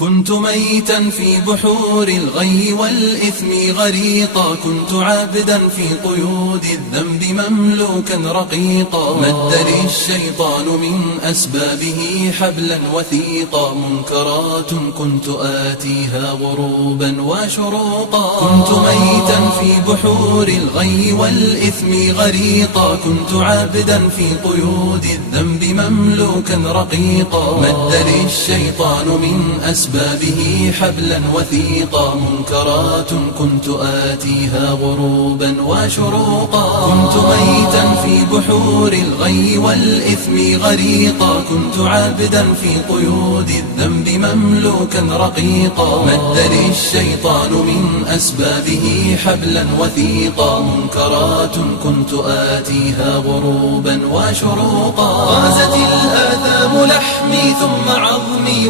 كنت ميتا في بحور الغي والإثم غريقا، كنت عابدا في قيود الذنب مملوكا رقيقا. مد لي الشيطان من أسبابه حبلا وثيقا، منكرات كنت آتيها غروبا وشروقا. كنت ميتا في بحور الغي والإثم غريقا، كنت عابدا في قيود الذنب مملوكا رقيقا. مد لي الشيطان من أسبابه حبلا وثيقا، منكرات كنت آتيها غروبا وشروقا. كنت ميتا في بحور الغي والإثم غريقا، كنت عابدا في قيود الذنب مملوكا رقيقا. مد لي الشيطان من أسبابه حبلا وثيقا، منكرات كنت آتيها غروبا وشروقا. غازت الآثام لحمي ثم عظمي